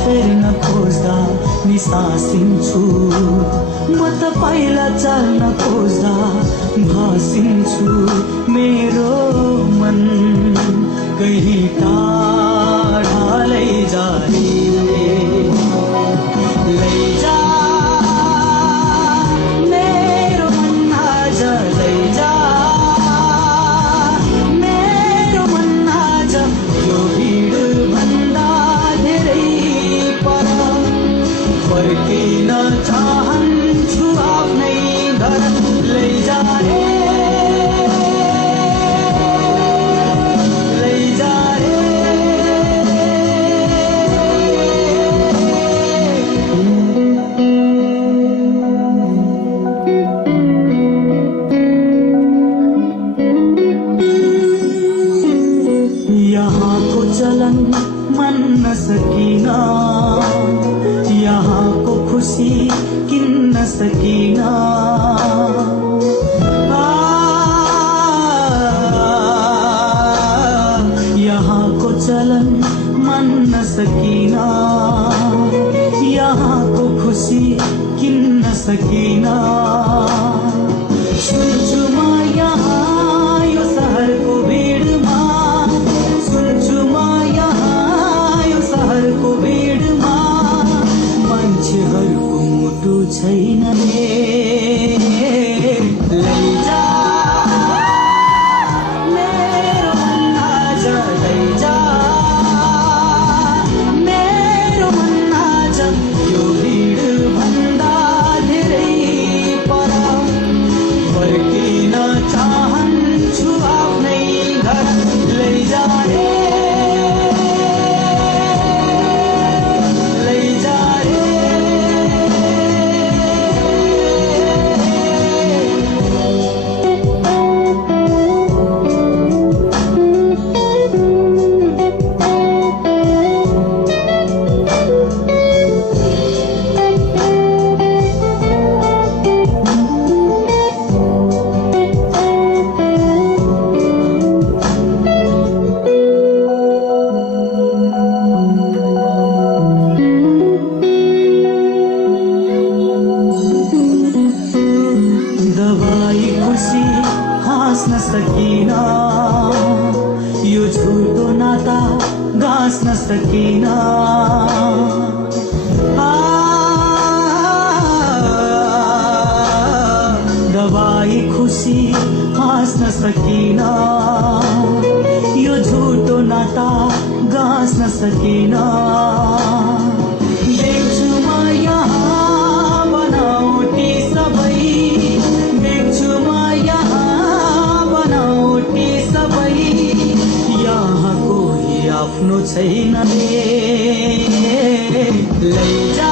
फेर्न खोज्दा निसासिन्छु म तपाईलाई चाल्न खोज्दा भासिन्छु मेरो मन कहीँ टाढा लैजा लैजा मेरो मन आज लैजा मेरो मन आज यो भिड भन्दा धेरै फर्किन चाहन्छु आफ्नै घर लैजा रे लैजा रे यहाँको चलन मान्न सकिन यहाँको खुसी किन्न सकिन यहाँको चलन मान्न सकिन यहाँको खुसी किन्न सकिन सुन्छु म यहाँ यो सहरको भिडमा सुन्छु म यहाँ यो सहरको भिडमा मान्छेहरूको मुटु छैन लैजा मेरो मन आज लैजा मेरो मन आज यो भिड भन्दा धेरै पर फर्किन चाहन्छु आफ्नै घर लैजा रे लैजा रे हाँस्न सकिन यो झुटो नाता गाँस्न सकिन दबाई खुसी हाँस्न सकिन यो झुटो नाता गाँस्न सकिन देख्छु म यहाँ बनाउटी सबै देख्छु म यहाँ कोही आफ्नो छैन लैजा